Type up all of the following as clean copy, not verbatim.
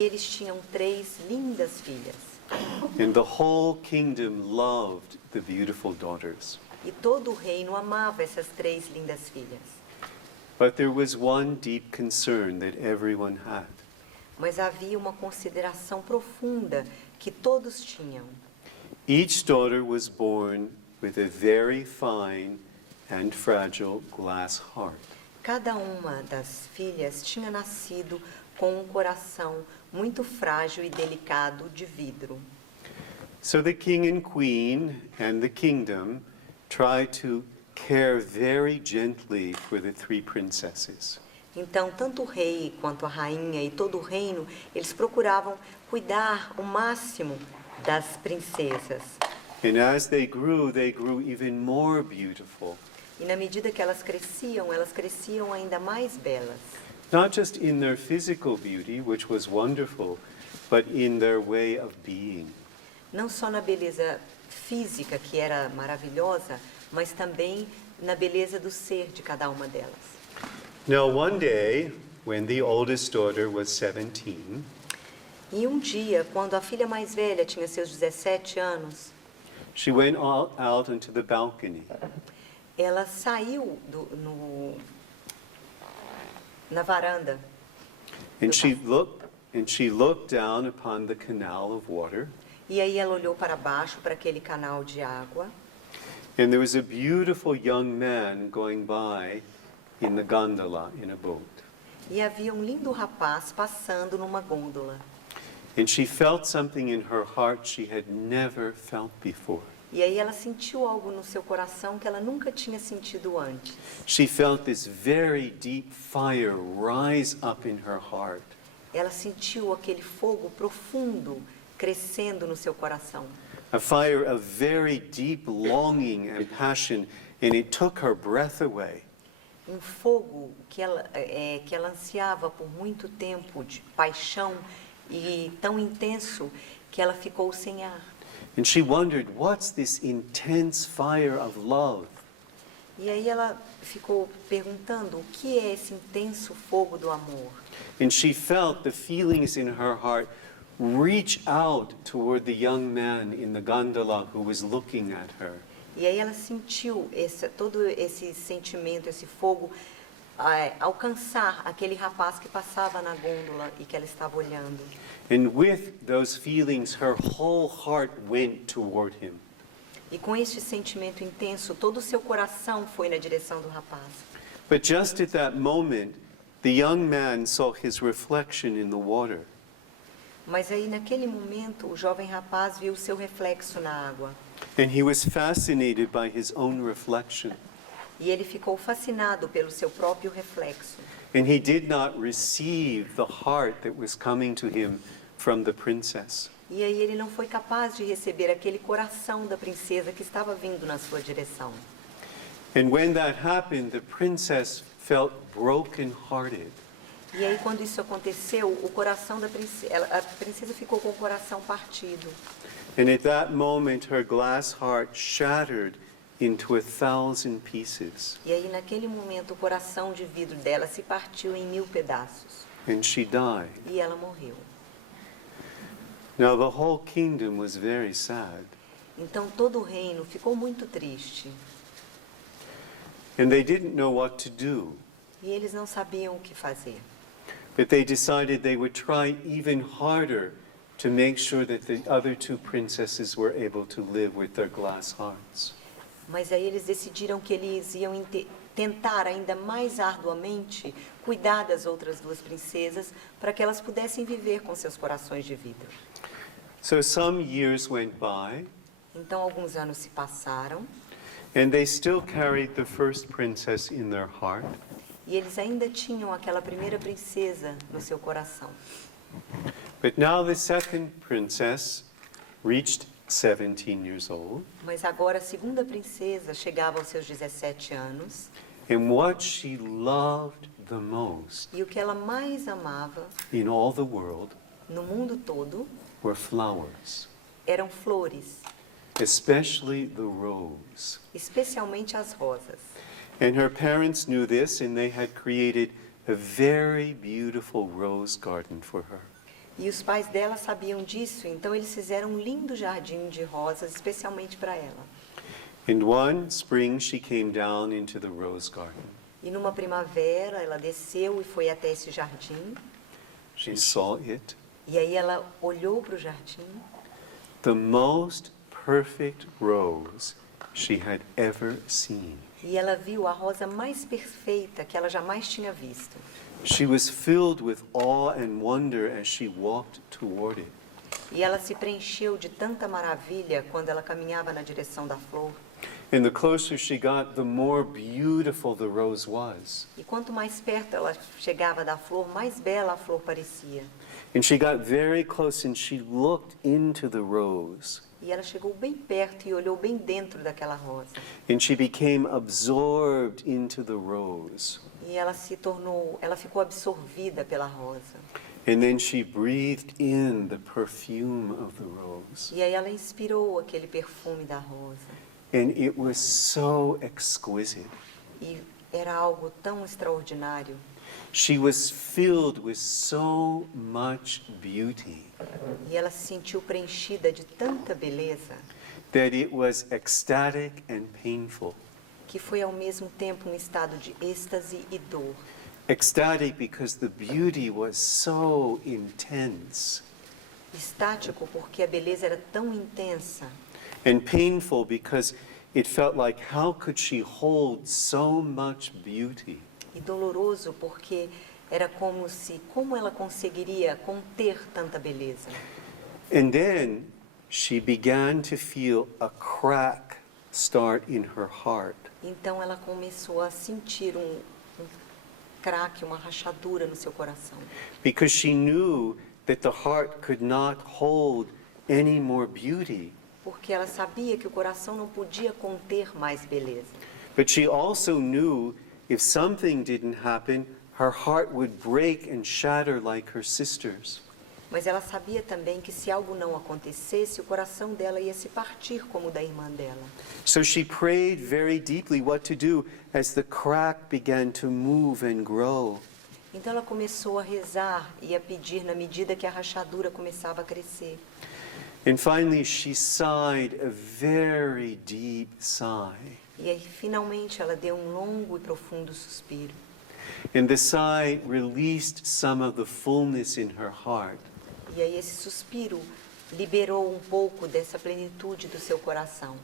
Eles tinham 3 lindas filhas. And the whole kingdom loved the beautiful daughters. E todo o reino amava essas 3 lindas filhas. But there was one deep concern that everyone had. Mas havia uma consideração profunda que todos tinham. Each daughter was born with a very fine and fragile glass heart. Cada uma das filhas tinha nascido com um coração muito frágil e delicado de vidro. So the king and queen and the kingdom tried to care very gently for the 3 princesses. Então, tanto o rei quanto a rainha e todo o reino, eles procuravam cuidar o máximo das princesas. And as they grew even more beautiful. E na medida que elas cresciam ainda mais belas. Not just in their physical beauty, which was wonderful, but in their way of being. Não só na beleza física, que era maravilhosa, mas também na beleza do ser de cada uma delas. Now one day, when the oldest daughter was 17, E um dia, quando a filha mais velha tinha seus 17 anos, she went out onto the balcony. ela saiu na varanda. And she looked down upon the canal of water. E aí ela olhou para baixo, para aquele canal de água. And there was a beautiful young man going by in the gondola in a boat. E havia um lindo rapaz passando numa gôndola. And she felt something in her heart she had never felt before. E aí ela sentiu algo no seu coração que ela nunca tinha sentido antes. She felt this very deep fire rise up in her heart. Ela sentiu aquele fogo profundo crescendo no seu coração. A fire of very deep longing and passion, and it took her breath away. Um fogo que ela ansiava por muito tempo, de paixão, e tão intenso que ela ficou sem ar. And she wondered, what's this intense fire of love? E aí ela ficou perguntando o que é esse intenso fogo do amor. And she felt the feelings in her heart reach out toward the young man in the gondola who was looking at her. E aí ela sentiu todo esse sentimento, esse fogo, alcançar aquele rapaz que passava na gôndola e que ela estava olhando. And with those feelings, her whole heart went toward him. E com este sentimento intenso, todo o seu coração foi na direção do rapaz. But just at that moment, the young man saw his reflection in the water. Mas aí naquele momento, o jovem rapaz viu o seu reflexo na água. And he was fascinated by his own reflection. E ele ficou fascinado pelo seu próprio reflexo. And he did not receive the heart that was coming to him from the princess. E aí ele não foi capaz de receber aquele coração da princesa que estava vindo na sua direção. And when that happened, the princess felt broken-hearted. E aí quando isso aconteceu, o coração da princesa, a princesa ficou com o coração partido. And at that moment, her glass heart shattered into 1,000 pieces. E aí naquele momento o coração de vidro dela se partiu em 1000 pedaços. And she died. E ela morreu. Now the whole kingdom was very sad. Então todo o reino ficou muito triste. And they didn't know what to do. E eles não sabiam o que fazer. But they decided they would try even harder to make sure that the other 2 princesses were able to live with their glass hearts. Mas aí eles decidiram que eles iam tentar ainda mais arduamente cuidar das outras 2 princesas para que elas pudessem viver com seus corações de vidro. So some years went by, Então alguns anos se passaram and they still carried the first princess in their heart. e eles ainda tinham aquela primeira princesa no seu coração. But now the second princess reached 17 years old. Mas agora a segunda princesa chegava aos seus 17 anos And what she loved the most e o que ela mais amava in all the world no mundo todo were flowers, eram flores, especially the rose. especialmente as rosas. And her parents knew this, and they had created a very beautiful rose garden for her. E os pais dela sabiam disso, então eles fizeram um lindo jardim de rosas especialmente para ela. And one spring she came down into the rose garden. E numa primavera ela desceu e foi até esse jardim. She saw it, E aí ela olhou para o jardim. the most perfect rose she had ever seen. E ela viu a rosa mais perfeita que ela jamais tinha visto. She was filled with awe and wonder as she walked toward it. E ela se preencheu de tanta maravilha quando ela caminhava na direção da flor. And the closer she got, the more beautiful the rose was. E quanto mais perto ela chegava da flor, mais bela a flor parecia. And she got very close and she looked into the rose. E ela chegou bem perto e olhou bem dentro daquela rosa. And she became absorbed into the rose. E ela ficou absorvida pela rosa. And then she breathed in the perfume of the rose. E aí ela inspirou aquele perfume da rosa. And it was so exquisite. E era algo tão extraordinário. She was filled with so much beauty E ela se sentiu preenchida de tanta beleza that it was ecstatic and painful. que foi ao mesmo tempo um estado de êxtase e dor. Ecstatic because the beauty was so intense, Estático porque a beleza era tão intensa. and painful because it felt like how could she hold so much beauty? E doloroso porque era como ela conseguiria conter tanta beleza. And then she began to feel a crack start in her heart. Então ela começou a sentir um craque, uma rachadura no seu coração. Because she knew that the heart could not hold any more beauty. Porque ela sabia que o coração não podia conter mais beleza. But she also knew if something didn't happen, her heart would break and shatter like her sister's. Mas ela sabia também que se algo não acontecesse, o coração dela ia se partir como o da irmã dela. So she prayed very deeply what to do as the crack began to move and grow. Então ela começou a rezar e a pedir na medida que a rachadura começava a crescer. And finally she sighed a very deep sigh. E aí finalmente ela deu um longo e profundo suspiro. And the sigh released some of the fullness in her heart. E aí esse suspiro liberou um pouco dessa plenitude do seu coração.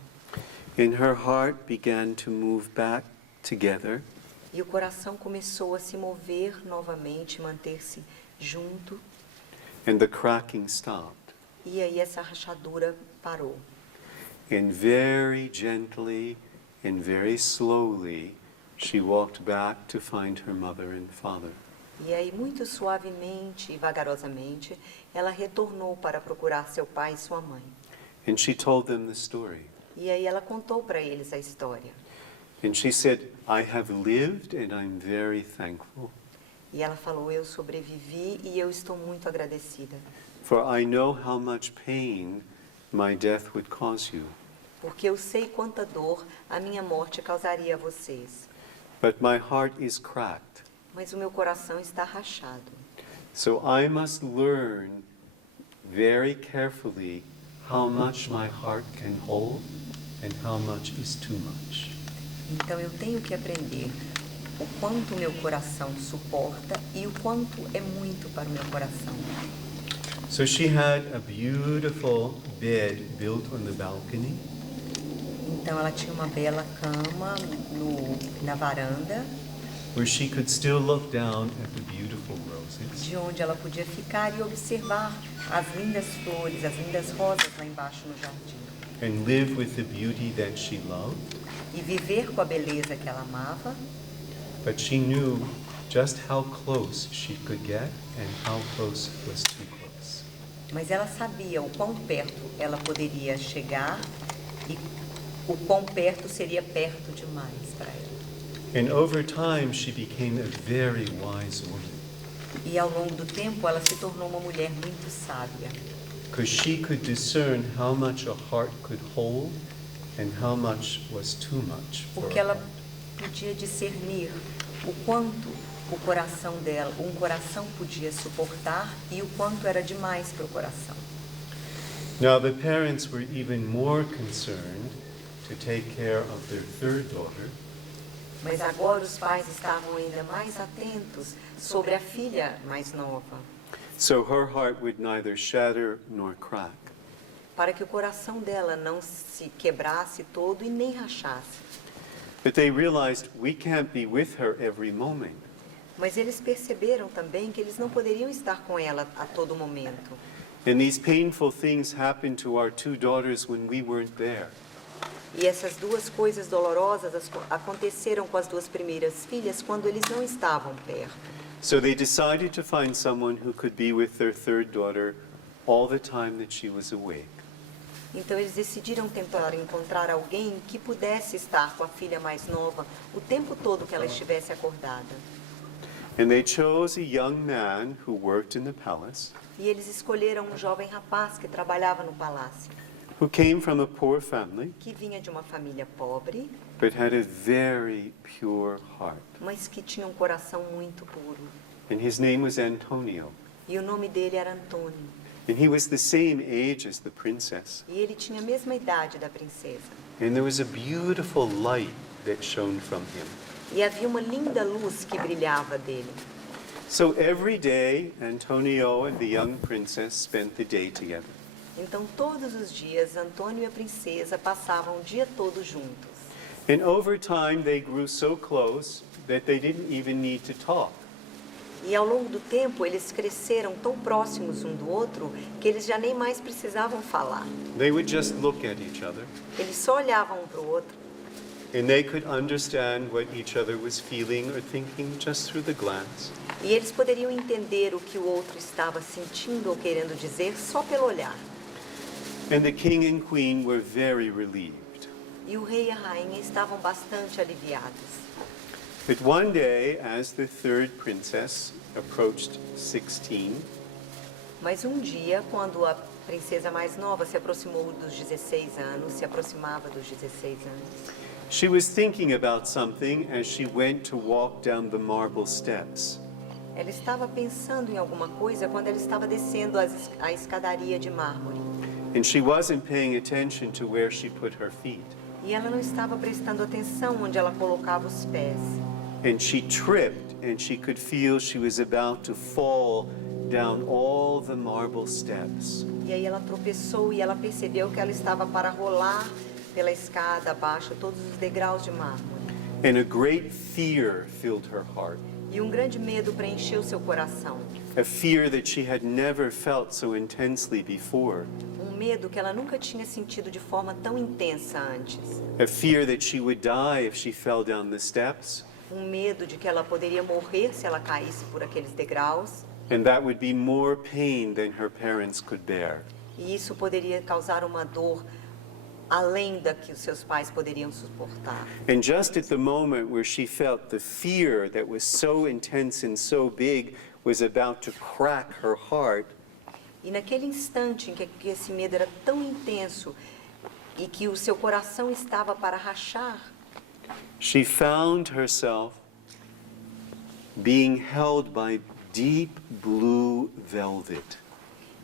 And her heart began to move back together. E o coração começou a se mover novamente, manter-se junto. And the cracking stopped. E aí essa rachadura parou. And very gently and very slowly, she walked back to find her mother and father. E aí, muito suavemente e vagarosamente, ela retornou para procurar seu pai e sua mãe. And she told them the story. E aí ela contou para eles a história. And she said, I have lived and I'm very thankful. E ela falou, eu sobrevivi e eu estou muito agradecida. For I know how much pain my death would cause you. Porque eu sei quanta dor a minha morte causaria a vocês. But my heart is cracked. Mas o meu coração está rachado. So I must learn very carefully how much my heart can hold and how much is too much. Então eu tenho que aprender o quanto o meu coração suporta e o quanto é muito para o meu coração. So she had a beautiful bed built on the balcony. Então ela tinha uma bela cama na varanda, Where she could still look down at the beautiful roses. de onde ela podia ficar e observar as lindas flores, as lindas rosas lá embaixo no jardim. And live with the beauty that she loved. E viver com a beleza que ela amava, But she knew just how close she could get and how close was too close. mas ela sabia o quão perto ela poderia chegar e o quão perto seria perto demais para ela. And over time, she became a very wise woman. E ao longo do tempo ela se tornou uma mulher muito sábia, Because she could discern how much a heart could hold and how much was too much for porque a ela heart. podia discernir o quanto o o coração dela, um coração podia suportar e o quanto era demais para o coração. Now the parents were even more concerned to take care of their third daughter, Mas agora os pais estavam ainda mais atentos sobre a filha mais nova, so her heart would neither shatter nor crack. para que o coração dela não se quebrasse todo e nem rachasse. But they realized we can't be with her every moment. Mas eles perceberam também que eles não poderiam estar com ela a todo momento. And these painful things happened to our two daughters when we weren't there. E essas duas coisas dolorosas aconteceram com as duas primeiras filhas quando eles não estavam perto. So they decided to find someone who could be with their third daughter all the time that she was awake. Então eles decidiram tentar encontrar alguém que pudesse estar com a filha mais nova o tempo todo que ela estivesse acordada. And they chose a young man who worked in the palace, E eles escolheram um jovem rapaz que trabalhava no palácio, who came from a poor family, que vinha de uma família pobre, but had a very pure heart. mas que tinha um coração muito puro. And his name was Antonio. E o nome dele era Antônio. And he was the same age as the princess. E ele tinha a mesma idade da princesa. And there was a beautiful light that shone from him. E havia uma linda luz que brilhava dele. So every day, Antonio and the young princess spent the day together. Então, todos os dias, Antônio e a princesa passavam o dia todo juntos. And over time, they grew so close that they didn't even need to talk. E ao longo do tempo, eles cresceram tão próximos um do outro que eles já nem mais precisavam falar. They would just look at each other, Eles só olhavam um para o outro and they could understand what each other was feeling or thinking just through the glance. e eles poderiam entender o que o outro estava sentindo ou querendo dizer só pelo olhar. And the king and queen were very relieved. E o rei e a rainha estavam bastante aliviados. But one day, as the third princess approached 16, Mas um dia, quando a princesa mais nova se aproximou dos 16 anos, se aproximava dos 16 anos, she was thinking about something as she went to walk down the marble steps. ela estava pensando em alguma coisa quando ela estava descendo a escadaria de mármore. And she wasn't paying attention to where she put her feet. E ela não estava prestando atenção onde ela colocava os pés. And she tripped, and she could feel she was about to fall down all the marble steps. E aí ela tropeçou e ela percebeu que ela estava para rolar pela escada abaixo, todos os degraus de mármore. And a great fear filled her heart, E um grande medo preencheu seu coração. a fear that she had never felt so intensely before, Um medo que ela nunca tinha sentido de forma tão intensa antes. a fear that she would die if she fell down the steps, Um medo de que ela poderia morrer se ela caísse por aqueles degraus. and that would be more pain than her parents could bear. E isso poderia causar uma dor além da que os seus pais poderiam suportar. And just at the moment where she felt the fear that was so intense and so big was about to crack her heart, E naquele instante em que esse medo era tão intenso e que o seu coração estava para rachar, she found herself being held by deep blue velvet.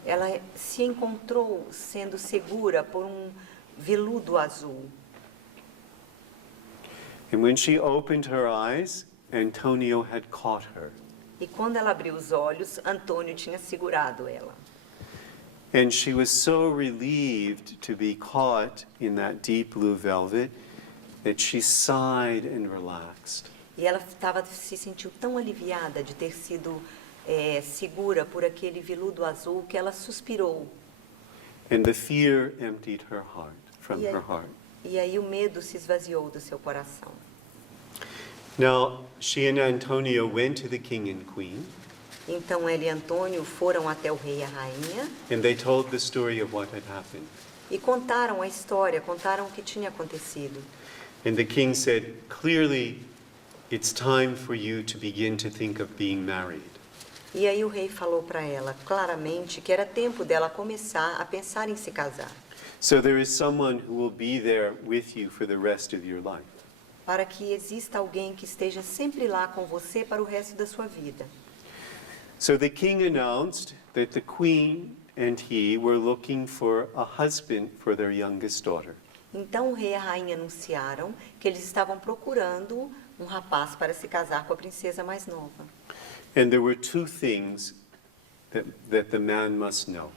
ela se encontrou sendo segura por um veludo azul. And when she opened her eyes, Antonio had caught her. E quando ela abriu os olhos, Antônio tinha segurado ela. And she was so relieved to be caught in that deep blue velvet that she sighed and relaxed. E ela se sentiu tão aliviada de ter sido segura por aquele veludo azul que ela suspirou. And the fear emptied her heart, from E aí, her heart. e aí o medo se esvaziou do seu coração. Now, she and Antonio went to the king and queen, Então ela e Antônio foram até o rei e a rainha and they told the story of what had happened. e contaram a história, contaram o que tinha acontecido. And the king said, clearly, it's time for you to begin to think of being married. E aí o rei falou para ela claramente que era tempo dela começar a pensar em se casar. So there is someone who will be there with you for the rest of your life. para que exista alguém que esteja sempre lá com você para o resto da sua vida. So the king announced that the queen and he were looking for a husband for their youngest daughter. Então o rei e a rainha anunciaram que eles estavam procurando um rapaz para se casar com a princesa mais nova. And there were two things that the man must know.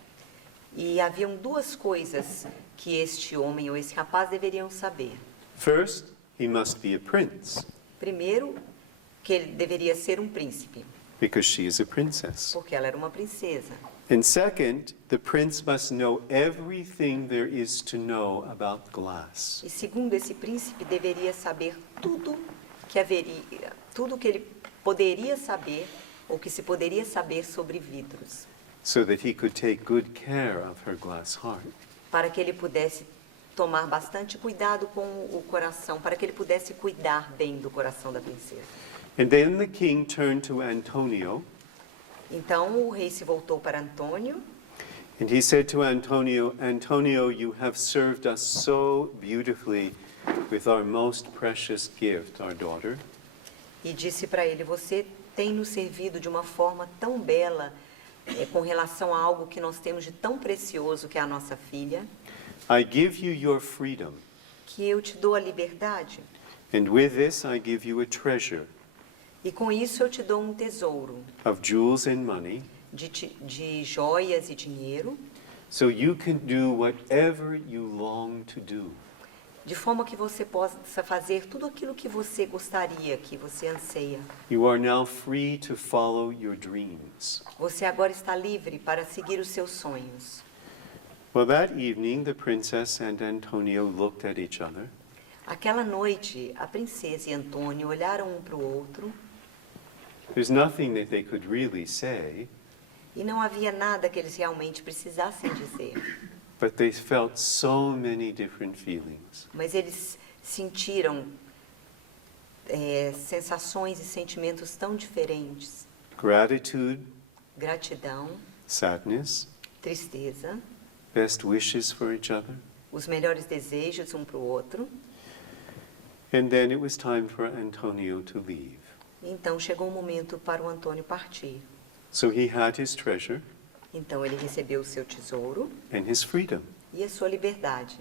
E haviam duas coisas que este homem ou esse rapaz deveriam saber. First, he must be a prince, Primeiro, que ele deveria ser um príncipe, because she is a princess. porque ela era uma princesa. And second, the prince must know everything there is to know about glass. E segundo, esse príncipe deveria saber tudo que haveria, tudo que ele poderia saber ou que se poderia saber sobre vidros, So that he could take good care of her glass heart. para que ele pudesse tomar bastante cuidado com o coração, para que ele pudesse cuidar bem do coração da princesa. And then the king turned to Antonio, Então o rei se voltou para Antônio and he said to Antonio, Antonio, you have served us so beautifully with our most precious gift, our daughter. e disse para ele: você tem nos servido de uma forma tão bela com relação a algo que nós temos de tão precioso, que é a nossa filha, I give you your freedom, que eu te dou a liberdade, and with this I give you a treasure e com isso eu te dou um tesouro of jewels and money, de joias e dinheiro, so you can do whatever you long to do. de forma que você possa fazer tudo aquilo que você gostaria, que você anseia. You are now free to follow your dreams. Você agora está livre para seguir os seus sonhos. Well, that evening, the princess and Antonio looked at each other, Aquela noite, a princesa e Antônio olharam um para o outro there's nothing that they could really say, e não havia nada que eles realmente precisassem dizer. but they felt so many different feelings. Mas eles sentiram sensações e sentimentos tão diferentes. Gratitude, Gratidão, sadness, tristeza, best wishes for each other. os melhores desejos um para o outro. And then it was time for Antonio to leave. Então chegou o momento para o Antônio partir. So he had his treasure Então ele recebeu o seu tesouro and his freedom. e a sua liberdade.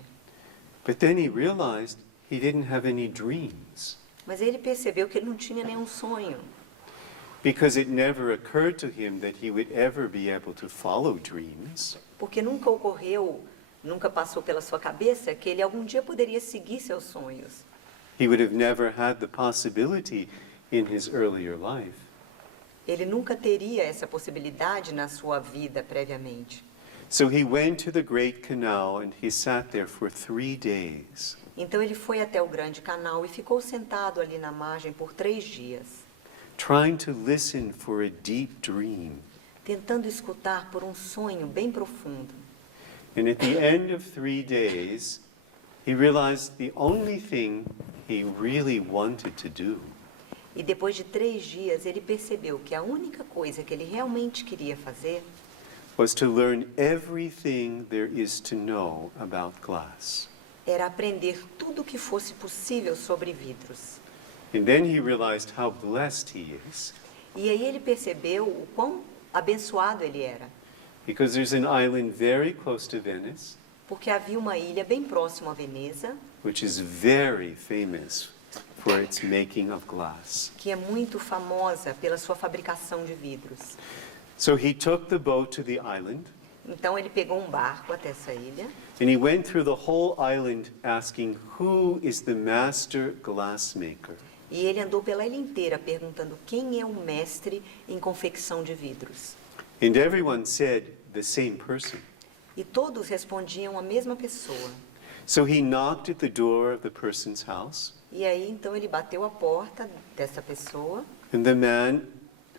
But then he realized he didn't have any dreams, Mas ele percebeu que ele não tinha nenhum sonho, because it never occurred to him that he would ever be able to follow dreams. porque nunca passou pela sua cabeça que ele algum dia poderia seguir seus sonhos. He would have never had the possibility in his earlier life. Ele nunca teria essa possibilidade na sua vida previamente. So he went to the great canal and he sat there for 3 days. Então ele foi até o grande canal e ficou sentado ali na margem por 3 dias, Trying to listen for a deep dream. tentando escutar por um sonho bem profundo. And at the end of 3 days, he realized the only thing he really wanted to do E depois de 3 dias, ele percebeu que a única coisa que ele realmente queria fazer was to learn everything there is to know about glass. era aprender tudo o que fosse possível sobre vidros. And then he realized how blessed he is, E aí ele percebeu o quão abençoado ele era, because there's an island very close to Venice, porque havia uma ilha bem próxima a Veneza, which is very famous for its making of glass. que é muito famosa pela sua fabricação de vidros. So he took the boat to the island, Então ele pegou um barco até essa ilha and he went through the whole island asking, who is the master glassmaker? e ele andou pela ilha inteira perguntando quem é o mestre em confecção de vidros. And everyone said the same person. E todos respondiam a mesma pessoa. So he knocked at the door of the person's house, E aí então ele bateu a porta dessa pessoa and the man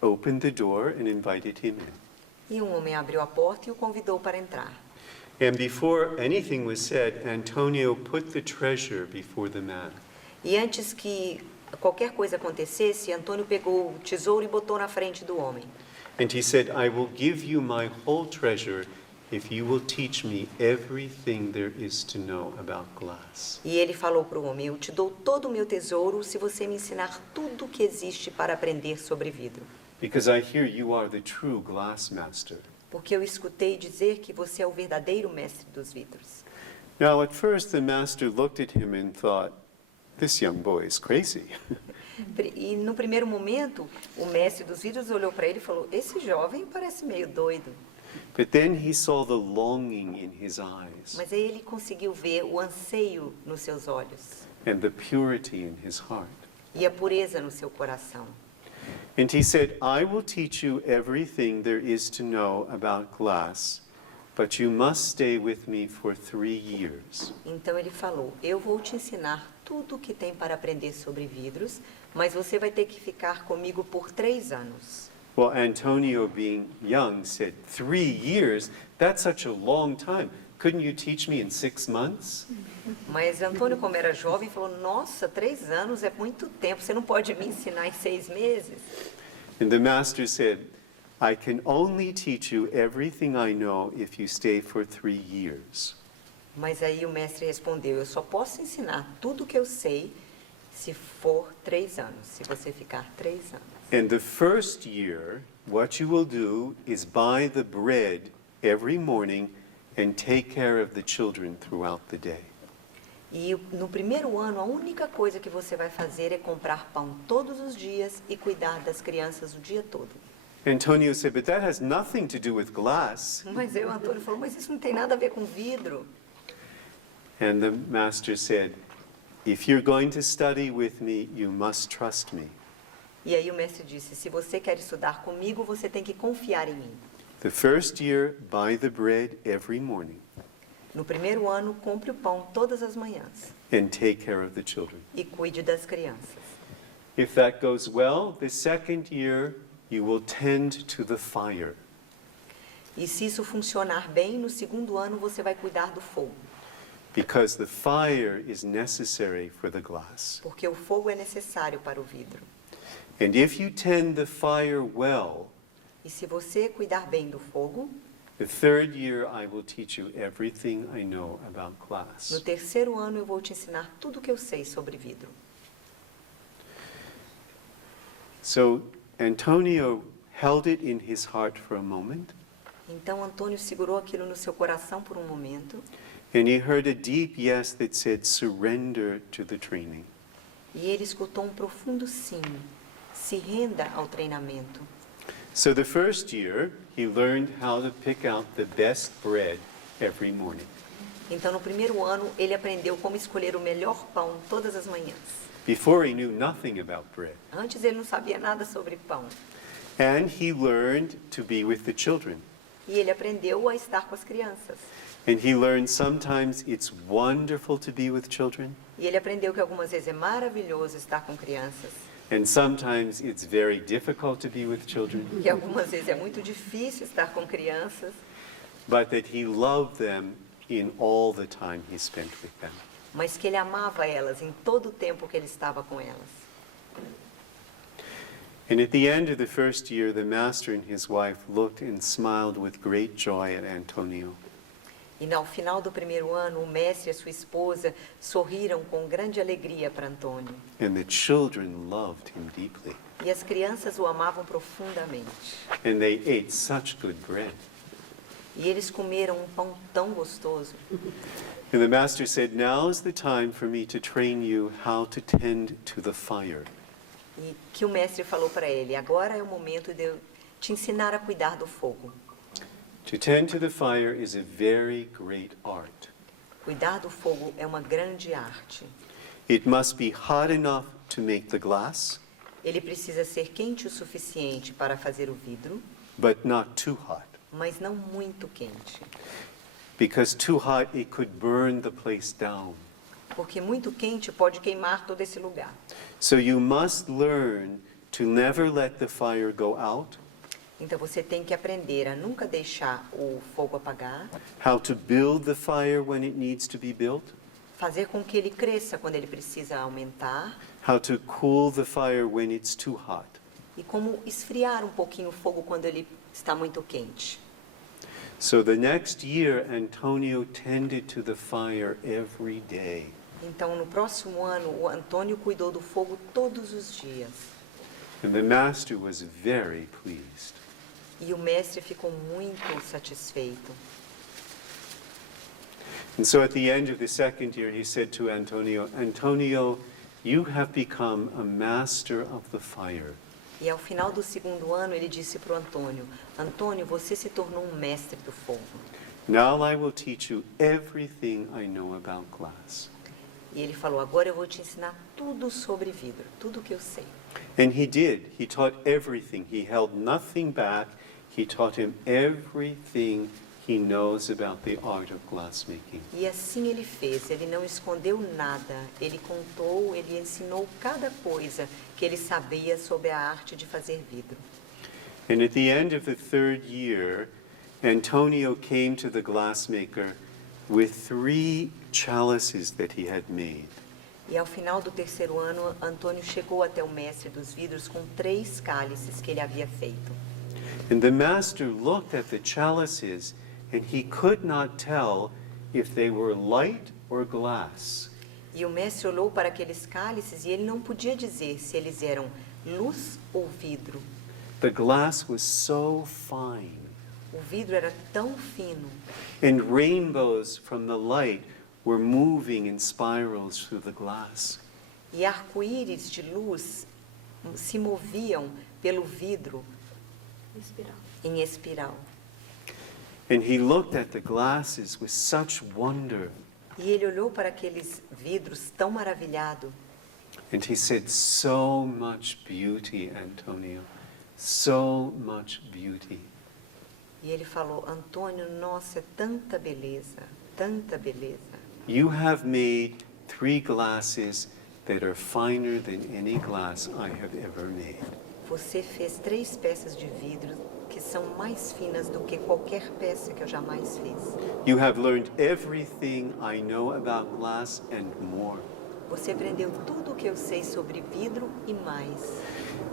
opened the door and invited him in. e um homem abriu a porta e o convidou para entrar. And before anything was said, Antonio put the treasure before the man. E antes que qualquer coisa acontecesse, Antônio pegou o tesouro e botou na frente do homem. And he said, I will give you my whole treasure if you will teach me everything there is to know about glass. E ele falou para o homem: eu te dou todo o meu tesouro se você me ensinar tudo o que existe para aprender sobre vidro. Because I hear you are the true glass master. Porque eu escutei dizer que você é o verdadeiro mestre dos vidros. Now, at first, the master looked at him and thought, this young boy is crazy. E no primeiro momento, o mestre dos vidros olhou para ele e falou: esse jovem parece meio doido. But then he saw the longing in his eyes Mas aí ele conseguiu ver o anseio nos seus olhos and the purity in his heart. e a pureza no seu coração. And he said, I will teach you everything there is to know about glass, but you must stay with me for 3 years. Então ele falou: eu vou te ensinar tudo o que tem para aprender sobre vidros, mas você vai ter que ficar comigo por 3 anos. Well, Antonio, being young, said, 3 years? That's such a long time. Couldn't you teach me in 6 months? Mas Antônio, como era jovem, falou: nossa, 3 anos é muito tempo, você não pode me ensinar em 6 meses? And the master said, I can only teach you everything I know if you stay for 3 years. Mas aí o mestre respondeu: eu só posso ensinar tudo o que eu sei se for 3 anos, se você ficar 3 anos. And the first year, what you will do is buy the bread every morning and take care of the children throughout the day. E no primeiro ano, a única coisa que você vai fazer é comprar pão todos os dias e cuidar das crianças o dia todo. Antonio said, but that has nothing to do with glass. Mas aí o Antônio falou: mas isso não tem nada a ver com vidro. And the master said, if you're going to study with me, you must trust me. E aí o mestre disse: se você quer estudar comigo, você tem que confiar em mim. The first year, buy the bread every morning No primeiro ano, compre o pão todas as manhãs and take care of the children. e cuide das crianças. If that goes well, the second year, you will tend to the fire. E se isso funcionar bem, no segundo ano você vai cuidar do fogo, Because the fire is necessary for the glass. porque o fogo é necessário para o vidro. And if you tend the fire well, E se você cuidar bem do fogo, the third year I will teach you everything I know about no glass. terceiro ano eu vou te ensinar tudo o que eu sei sobre vidro. So Antonio held it in his heart for a moment, Então Antônio segurou aquilo no seu coração por um momento and he heard a deep yes that said, surrender to the training. e ele escutou um profundo sim. Se renda ao treinamento. So the first year, he learned how to pick out the best bread every morning. Então no primeiro ano ele aprendeu como escolher o melhor pão todas as manhãs. Before he knew nothing about bread. Antes ele não sabia nada sobre pão. And he learned to be with the children. E ele aprendeu a estar com as crianças. And he learned sometimes it's wonderful to be with children, E ele aprendeu que algumas vezes é maravilhoso estar com crianças. and sometimes it's very difficult to be with children, E algumas vezes é muito difícil estar com crianças. but that he loved them in all the time he spent with them. Mas que ele amava elas em todo o tempo que ele estava com elas. And at the end of the first year, the master and his wife looked and smiled with great joy at Antonio. E ao final do primeiro ano, o mestre e a sua esposa sorriram com grande alegria para Antônio. And the children loved him deeply. E as crianças o amavam profundamente. And they ate such good bread. E eles comeram um pão tão gostoso. And the master said, now is the time for me to train you how to tend to the fire. E que o mestre falou para ele: agora é o momento de eu te ensinar a cuidar do fogo. To tend to the fire is a very great art. Cuidar do fogo é uma grande arte. It must be hot enough to make the glass, Ele precisa ser quente o suficiente para fazer o vidro, but not too hot. mas não muito quente. Because too hot, it could burn the place down. Porque muito quente pode queimar todo esse lugar. So you must learn to never let the fire go out, Então você tem que aprender a nunca deixar o fogo apagar, how to build the fire when it needs to be built, fazer com que ele cresça quando ele precisa aumentar, how to cool the fire when it's too hot. e como esfriar um pouquinho o fogo quando ele está muito quente. So the next year, Antonio tended to the fire every day. Então, no próximo ano, o Antônio cuidou do fogo todos os dias. And the master was very pleased. E o mestre ficou muito satisfeito. And so at the end of the second year, he said to Antonio, Antonio, you have become a master of the fire. E ao final do segundo ano, ele disse para o Antônio, Antônio, você se tornou um mestre do fogo. Now I will teach you everything I know about glass. E ele falou, agora eu vou te ensinar tudo sobre vidro, tudo que eu sei. And he did. He taught everything. He held nothing back. He taught him everything he knows about the art of glassmaking. E assim ele fez, ele não escondeu nada, ele contou, ele ensinou cada coisa que ele sabia sobre a arte de fazer vidro. And at the end of the third year, Antonio came to the glassmaker with 3 chalices that he had made. E ao final do terceiro ano, Antônio chegou até o mestre dos vidros com 3 cálices que ele havia feito. And the master looked at the chalices and he could not tell if they were light or glass. E o mestre olhou para aqueles cálices e ele não podia dizer se eles eram luz ou vidro. The glass was so fine, O vidro era tão fino and rainbows from the light were moving in spirals through the glass. e arco-íris de luz se moviam pelo vidro em espiral. And he looked at the glasses with such wonder, E ele olhou para aqueles vidros tão maravilhado and he said, so much beauty, Antonio, so much beauty. e ele falou, Antônio, nossa, é tanta beleza, tanta beleza. You have made 3 glasses that are finer than any glass I have ever made. Você fez 3 peças de vidro que são mais finas do que qualquer peça que eu jamais fiz. You have learned everything I know about glass and more. Você aprendeu tudo o que eu sei sobre vidro e mais.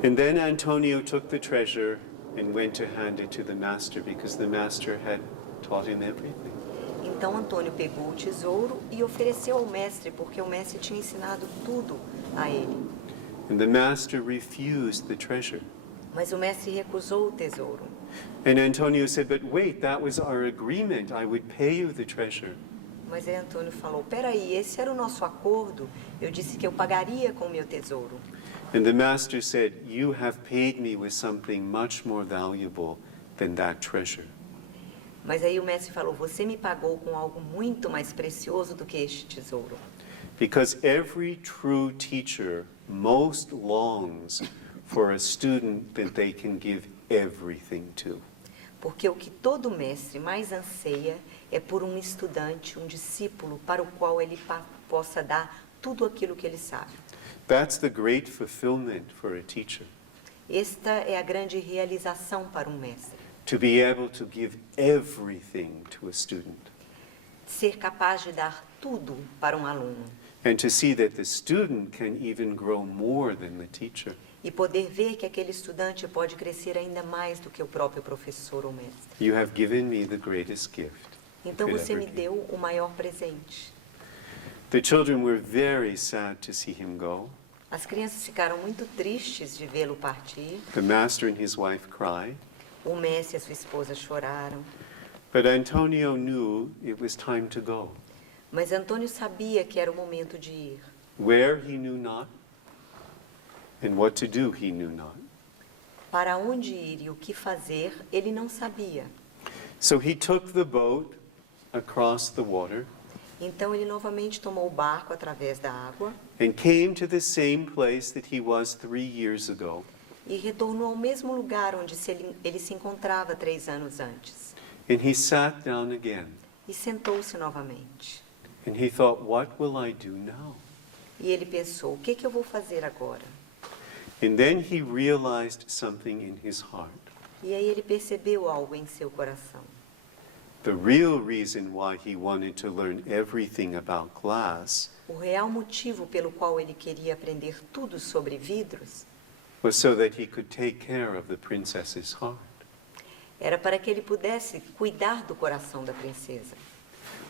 And then Antonio took the treasure and went to hand it to the master because the master had taught him everything. Então Antônio pegou o tesouro e ofereceu ao mestre, porque o mestre tinha ensinado tudo a ele. And the master refused the treasure. Mas o mestre recusou o tesouro. And Antonio said, but wait, that was our agreement. I would pay you the treasure. Mas aí Antônio falou, peraí, esse era o nosso acordo. Eu disse que eu pagaria com o meu tesouro. And the master said, you have paid me with something much more valuable than that treasure. Mas aí o mestre falou, você me pagou com algo muito mais precioso do que este tesouro. Because every true teacher most longs for a student that they can give everything to. Porque o que todo mestre mais anseia é por um estudante, um discípulo, para o qual ele possa dar tudo aquilo que ele sabe. That's the great fulfillment for a teacher, Esta é a grande realização para um mestre. to be able to give everything to a student, Ser capaz de dar tudo para um aluno. and to see that the student can even grow more than the teacher. E poder ver que aquele estudante pode crescer ainda mais do que o próprio professor ou mestre. You have given me the greatest gift. Então could você ever me give. deu o maior presente. The children were very sad to see him go. As crianças ficaram muito tristes de vê-lo partir. The master and his wife cried. O mestre e a sua esposa choraram. But Antonio knew it was time to go. Mas Antônio sabia que era o momento de ir. Where he knew not, and what to do he knew not. Para onde ir e o que fazer, ele não sabia. So he took the boat across the water Então ele novamente tomou o barco através da água and came to the same place that he was 3 years ago. e retornou ao mesmo lugar onde ele se encontrava 3 anos antes. And he sat down again. E sentou-se novamente. And he thought, what will I do now? E ele pensou, o que eu vou fazer agora? And then he realized something in his heart. E aí ele percebeu algo em seu coração. The real reason why he wanted to learn everything about glass O real motivo pelo qual ele queria aprender tudo sobre vidros was so that he could take care of the princess's heart. Era para que ele pudesse cuidar do coração da princesa.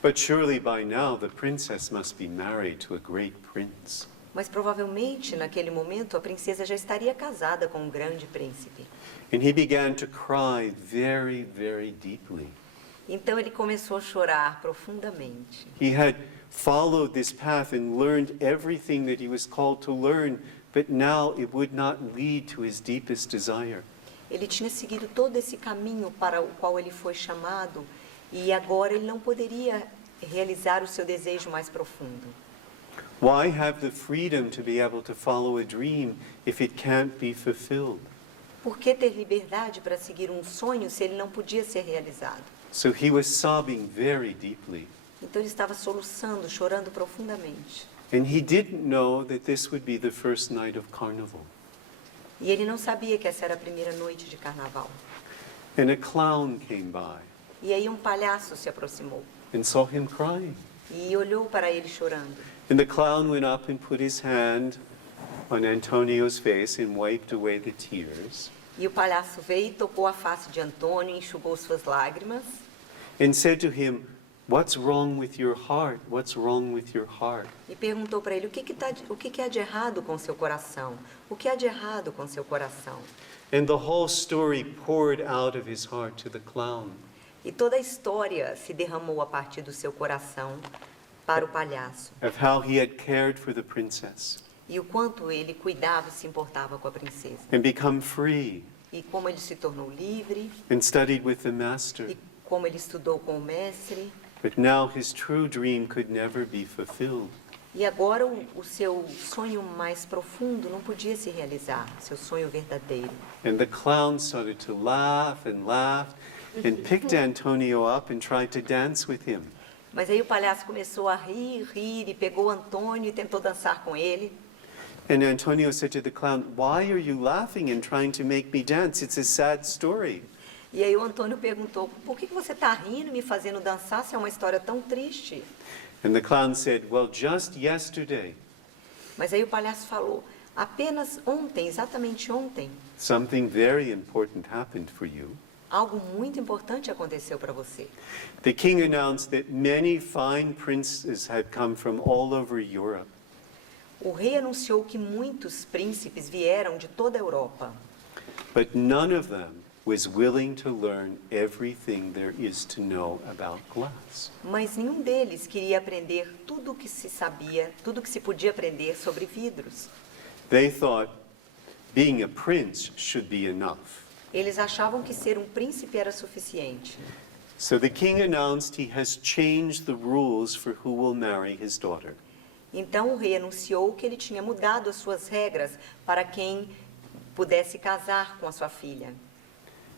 But surely by now the princess must be married to a great prince. Mas provavelmente, naquele momento, a princesa já estaria casada com um grande príncipe. And he began to cry very, very deeply. Então ele começou a chorar profundamente. He had followed this path and learned everything that he was called to learn, but now it would not lead to his deepest desire. Ele tinha seguido todo esse caminho para o qual ele foi chamado e agora ele não poderia realizar o seu desejo mais profundo. Why have the freedom to be able to follow a dream if it can't be fulfilled? Por que ter liberdade para seguir um sonho se ele não podia ser realizado? So he was sobbing very deeply. Então ele estava soluçando, chorando profundamente. And he didn't know that this would be the first night of carnival. E ele não sabia que essa era a primeira noite de carnaval. And a clown came by E aí um palhaço se aproximou and saw him crying. e olhou para ele chorando. And the clown went up and put his hand on Antonio's face and wiped away the tears E o palhaço veio e tocou a face de Antônio, enxugou suas lágrimas and said to him, "What's wrong with your heart? What's wrong with your heart?" e perguntou para ele o que há de errado com seu coração? O que há de errado com seu coração? And the whole story poured out of his heart to the clown. E toda a história se derramou a partir do seu coração para o palhaço. Of how he had cared for the princess E o quanto ele cuidava e se importava com a princesa. and become free E como ele se tornou livre, and studied with the master. e como ele estudou com o mestre. But now his true dream could never be fulfilled. E agora o seu sonho mais profundo não podia se realizar, seu sonho verdadeiro. And the clown started to laugh and picked Antonio up and tried to dance with him. Mas aí o palhaço começou a rir e pegou Antônio e tentou dançar com ele. And Antonio said to the clown, "Why are you laughing and trying to make me dance? It's a sad story." E aí o Antônio perguntou, por que você está rindo e me fazendo dançar se é uma história tão triste? And the clown said, "Well, just yesterday, Mas aí o palhaço falou, apenas ontem, exatamente ontem, something very important happened for you. algo muito importante aconteceu para você. The king announced that many fine princes had come from all over Europe. O rei anunciou que muitos príncipes vieram de toda a Europa, But none of them was willing to learn everything there is to know about glass. mas nenhum deles queria aprender tudo o que se sabia, tudo o que se podia aprender sobre vidros. They thought being a prince should be enough. Eles achavam que ser um príncipe era suficiente. So the king announced he has changed the rules for who will marry his daughter. Então o rei anunciou que ele tinha mudado as suas regras para quem pudesse casar com a sua filha.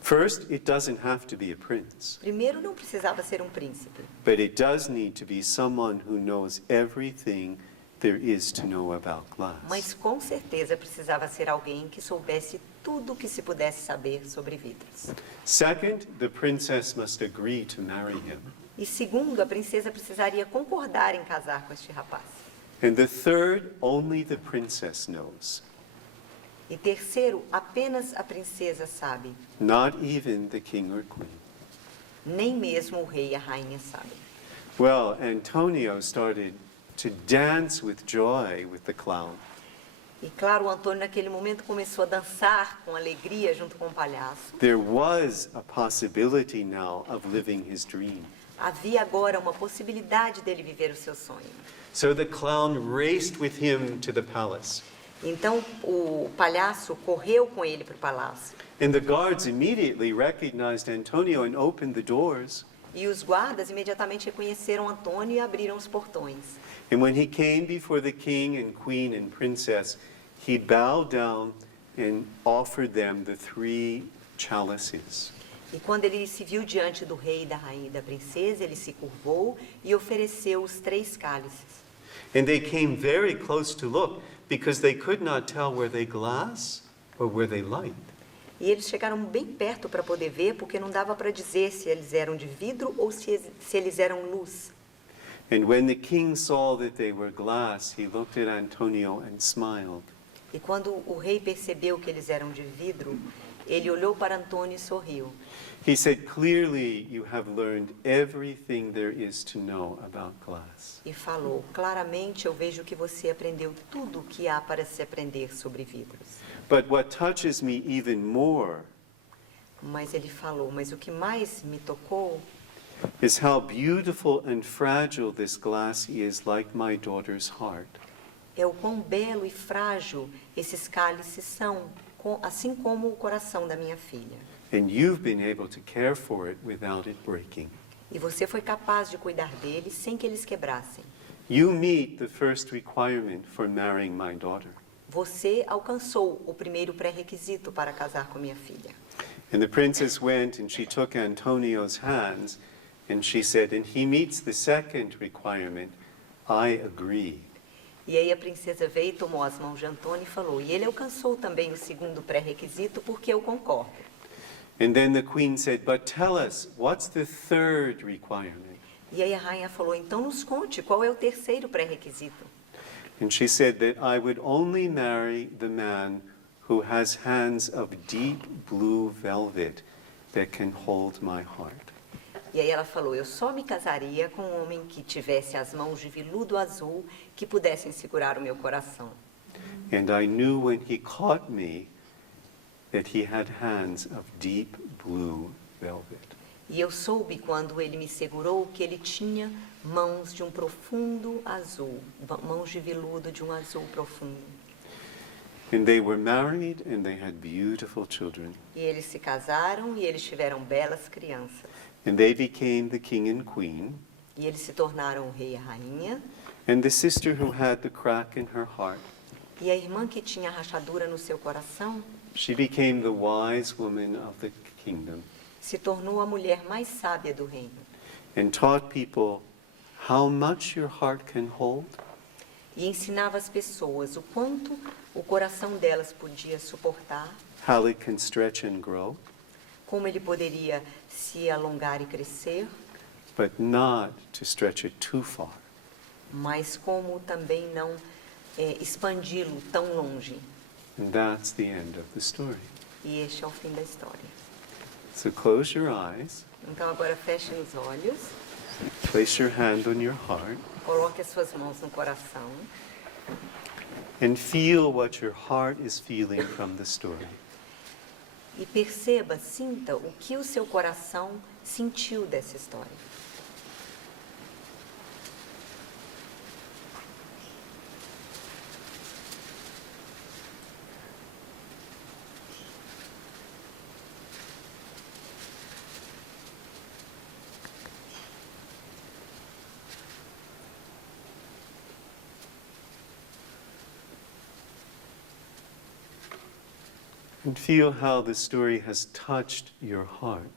First, it doesn't have to be a prince, Primeiro, não precisava ser um príncipe, but it does need to be someone who knows everything there is to know about mas glass. com certeza precisava ser alguém que soubesse tudo o que se pudesse saber sobre vidros. Second, the princess must agree to marry him. E segundo, a princesa precisaria concordar em casar com este rapaz. And the third, only the princess knows. E terceiro, apenas a princesa sabe, Not even the king or queen. nem mesmo o rei e a rainha sabem. Well, Antonio started to dance with joy with the clown. E claro, o Antônio naquele momento começou a dançar com alegria junto com o palhaço. There was a possibility now of living his dream. Havia agora uma possibilidade dele viver o seu sonho. So the clown raced with him to the palace. Então o palhaço correu com ele para o palácio. And the guards immediately recognized Antonio and opened the doors. E os guardas imediatamente reconheceram Antônio e abriram os portões. And when he came before the king and queen and princess, he bowed down and offered them the 3 chalices. E quando ele se viu diante do rei, da rainha e da princesa, ele se curvou e ofereceu os 3 cálices. And they came very close to look because they could not tell were they glass or were they light. E eles chegaram bem perto para poder ver, porque não dava para dizer se eles eram de vidro ou se eles eram luz. And when the king saw that they were glass, he looked at Antonio and smiled. E quando o rei percebeu que eles eram de vidro, Ele olhou para Antônio e sorriu. He said, "Clearly, you have learned everything there is to know about glass." E falou: claramente eu vejo que você aprendeu tudo o que há para se aprender sobre vidros. But what touches me even more Mas ele falou: mas o que mais me tocou is how beautiful and fragile this glass is, like my daughter's heart. é o quão belo e frágil esses cálices são, assim como o coração da minha filha. And you've been able to care for it without it breaking. E você foi capaz de cuidar deles sem que eles quebrassem. You meet the first requirement for marrying my daughter. Você alcançou o primeiro pré-requisito para casar com minha filha. And the princess went and she took Antonio's hands and she said, and he meets the second requirement, I agree. E aí a princesa veio e tomou as mãos de Antônio e falou: e ele alcançou também o segundo pré-requisito porque eu concordo. And then the queen said, but tell us, what's the third requirement? E aí a rainha falou: então nos conte, qual é o terceiro pré-requisito? And she said that I would only marry the man who has hands of deep blue velvet that can hold my heart. E aí ela falou: eu só me casaria com um homem que tivesse as mãos de veludo azul que pudessem segurar o meu coração. And I knew when he caught me that he had hands of deep blue velvet. E eu soube quando ele me segurou que ele tinha mãos de um profundo azul, mãos de veludo de um azul profundo. And they were married and they had beautiful children. E eles se casaram e eles tiveram belas crianças. And they became the king and queen. E eles se tornaram o rei e a rainha. And the sister who had the crack in her heart, E a irmã que tinha a rachadura no seu coração she became the wise woman of the kingdom se tornou a mulher mais sábia do reino. and taught people how much your heart can hold E ensinava as pessoas o quanto o coração delas podia suportar, how it can stretch and grow, como ele poderia se alongar e crescer, but not to stretch it too far. mas como também não expandi-lo tão longe. And that's the end of the story. E este é o fim da história. So close your eyes, Então agora fechem os olhos, place your hand on your heart, coloque as suas mãos no coração and feel what your heart is feeling from the story. e perceba, sinta o que o seu coração sentiu dessa história. And feel how the story has touched your heart.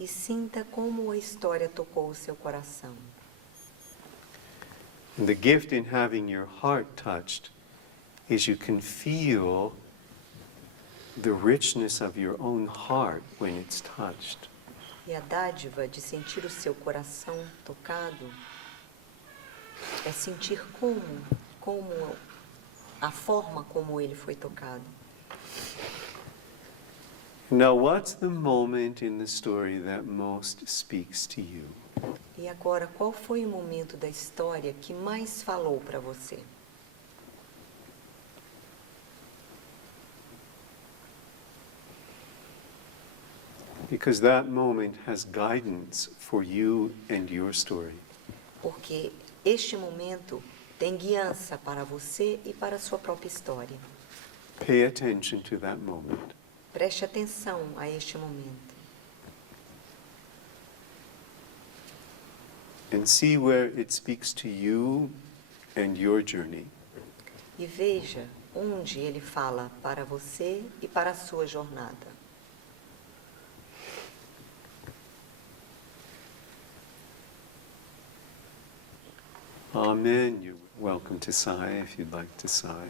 E sinta como a história tocou o seu coração. And the gift in having your heart touched is you can feel the richness of your own heart when it's touched. E a dádiva de sentir o seu coração tocado é sentir como a forma como ele foi tocado. Now, what's the moment in the story that most speaks to you? E agora, qual foi o momento da história que mais falou para você? Because that moment has guidance for you and your story. Porque este momento tem guiança para você e para a sua própria história. Pay attention to that moment. Preste atenção a este momento. And see where it speaks to you and your journey. E veja onde ele fala para você e para a sua jornada. Amen. You're welcome to sigh if you'd like to sigh.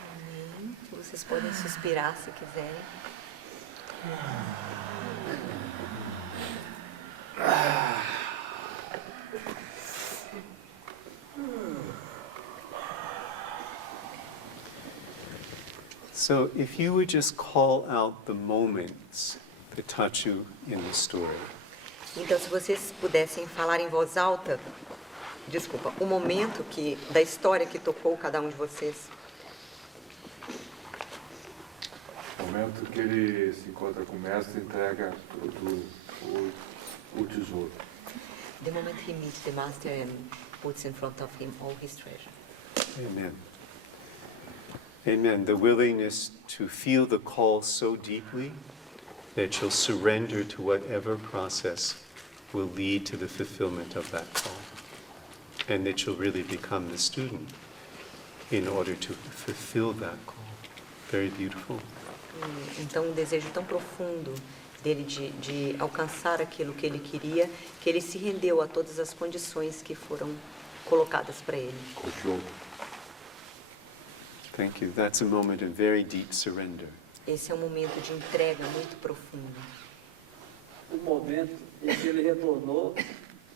Amém. Vocês podem suspirar se quiserem. So if you would just call out the moments that touch you in the story. Então, se vocês pudessem falar em voz alta, o momento da história que tocou cada um de vocês. O momento que ele se encontra com o mestre e entrega o tesouro. The moment he meets the master and puts in front of him all his treasure. Amen. Amen. The willingness to feel the call so deeply that you'll surrender to whatever process will lead to the fulfillment of that call. And that you'll really become the student in order to fulfill that call. Very beautiful. Então, um desejo tão profundo dele de alcançar aquilo que ele queria, que ele se rendeu a todas as condições que foram colocadas para ele. Confiou. Thank you. That's a moment of very deep surrender. Esse é um momento de entrega muito profundo. O momento em que ele retornou,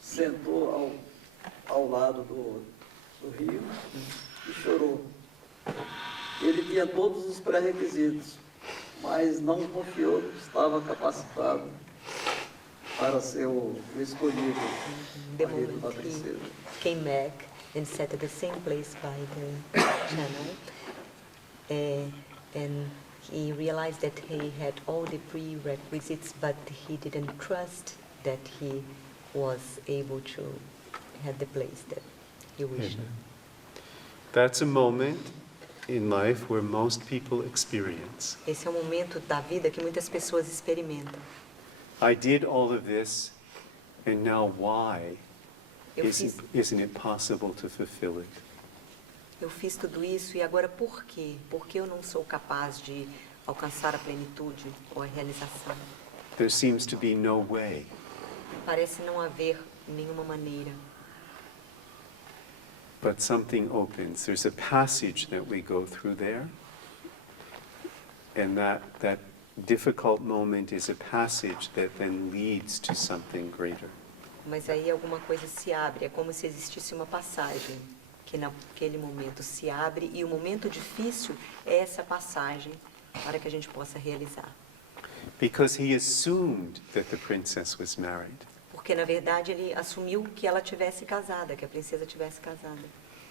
sentou ao lado do rio e chorou. Ele tinha todos os pré-requisitos, mas não confiou que estava capacitado para ser o escolhido The marido da moment princesa. he came back and sat at the same place by the channel, and he realized that he had all the prerequisites, but he didn't trust that he was able to have the place that he wished. Amen. That's a moment in life where most people experience. Esse é um momento da vida que muitas pessoas experimentam. I did all of this, and now why Eu fiz, isn't it possible to fulfill it? eu fiz tudo isso e agora por quê? Por que eu não sou capaz de alcançar a plenitude ou a realização? There seems to be no way. Parece não haver nenhuma maneira. But something opens. There's a passage that we go through there. And that difficult moment is a passage that then leads to something greater. Mas aí alguma coisa se abre, é como se existisse uma passagem que naquele momento se abre e o momento difícil é essa passagem para que a gente possa realizar. Because he assumed that the princess was married. Porque na verdade ele assumiu que ela tivesse casada, que a princesa tivesse casada.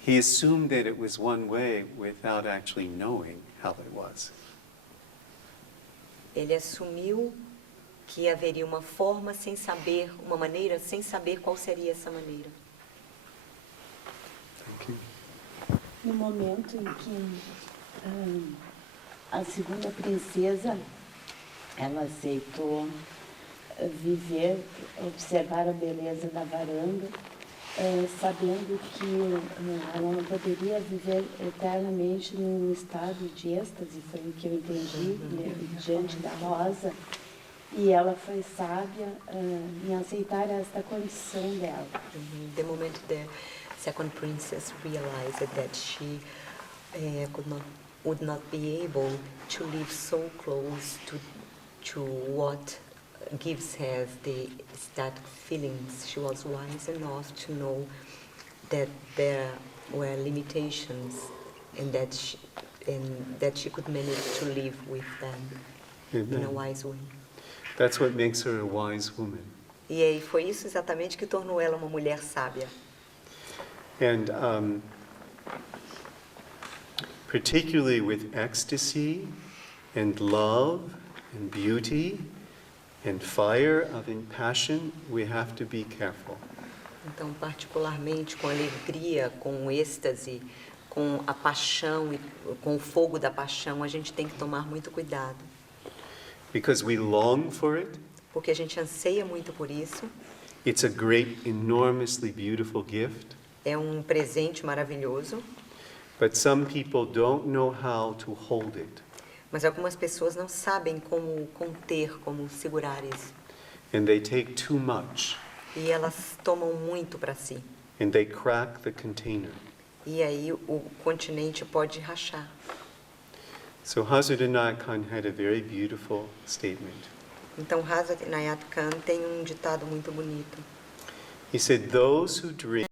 He assumed that it was one way without actually knowing how it was. Ele assumiu que haveria uma forma sem saber, uma maneira sem saber qual seria essa maneira. Thank you. No momento em que a segunda princesa, ela aceitou viver, observar a beleza da varanda, sabendo que ela não poderia viver eternamente num estado de êxtase, foi o que eu entendi, diante da rosa, e ela foi sábia em aceitar esta condição dela. The moment the second princess realized that she would not be able to live so close to what gives her that feelings, she was wise enough to know that there were limitations and that she could manage to live with them in a Amen. wise way. That's what makes her a wise woman. E aí foi isso exatamente que tornou ela uma mulher sábia. And particularly with ecstasy and love and beauty and fire of passion, we have to be careful. Então, particularmente com alegria, com êxtase, com a paixão e com o fogo da paixão, a gente tem que tomar muito cuidado. Because we long for it. Porque a gente anseia muito por isso. It's a great, enormously beautiful gift. É um presente maravilhoso. But some people don't know how to hold it. Mas algumas pessoas não sabem como conter, como segurar isso. And they take too much. E elas tomam muito para si. And they crack the container. E aí o continente pode rachar. So Hazrat Inayat Khan had a very beautiful statement. Então Hazrat Inayat Khan tem um ditado muito bonito. He said, those who dream